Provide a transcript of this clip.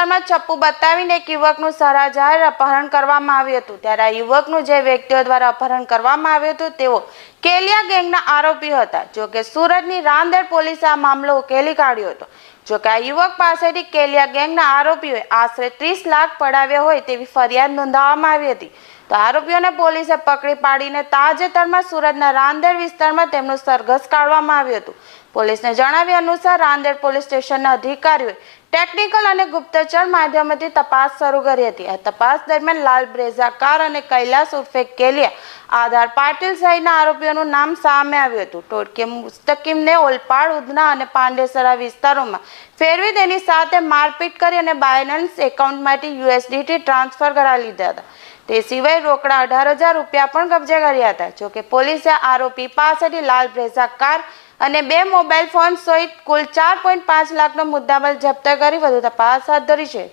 હાથમાં ચપ્પુ બતાવીને એક યુવકનું સારા જાહેર અપહરણ કરવામાં આવ્યું હતું. ત્યારે આ યુવકનું જે વ્યક્તિઓ દ્વારા અપહરણ કરવામાં આવ્યું હતું, તેઓ કેલિયા ગેંગના આરોપી હતા. જો કે સુરતની રાંદેર પોલીસે આ મામલો ઉકેલી કાઢ્યો હતો. જો કે આ યુવક પાસેથી કેલિયા ગેંગના આરોપીઓએ આશરે ત્રીસ લાખ પડાવ્યા હોય તેવી ફરિયાદ નોંધાવવામાં આવી હતી. તો આરોપીઓને પોલીસે પકડી પાડીને તાજેતરમાં સુરતના રાંદેર વિસ્તારમાં તેમનું સરઘસ કાઢવામાં આવ્યું હતું. પોલીસને જણાવ્યા અનુસાર રાંદેર પોલીસ સ્ટેશનના અધિકારીઓએ ટેકનિકલ અને ગુપ્તચર માધ્યમથી તપાસ શરૂ કરી હતી. આ તપાસ દરમિયાન લાલ બ્રેઝા કાર અને કૈલાસ ઉર્ફે કેલિયા આધાર પાટીલ સહિતના આરોપીઓનું નામ સામે આવ્યું હતું. ટોટકે મુસ્તકીમને ઓલપાડ, ઉધના અને પાંડેસરા વિસ્તારોમાં ફેરવી તેની સાથે મારપીટ કરી અને બાયનાન્સ એકાઉન્ટમાંથી યુએસડીટી ટ્રાન્સફર કરાવી લીધા હતા. તે સિવાય રોકડા અઢાર હજાર રૂપિયા પણ કબજે કર્યા હતા. જોકે પોલીસે આરોપી પાસેથી લાલ બ્રેઝા કાર અને બે મોબાઈલ ફોન સહિત કુલ ચાર પોઈન્ટ પાંચ લાખનો મુદ્દામાલ જપ્ત કરી વધુ તપાસ હાથ ધરી છે.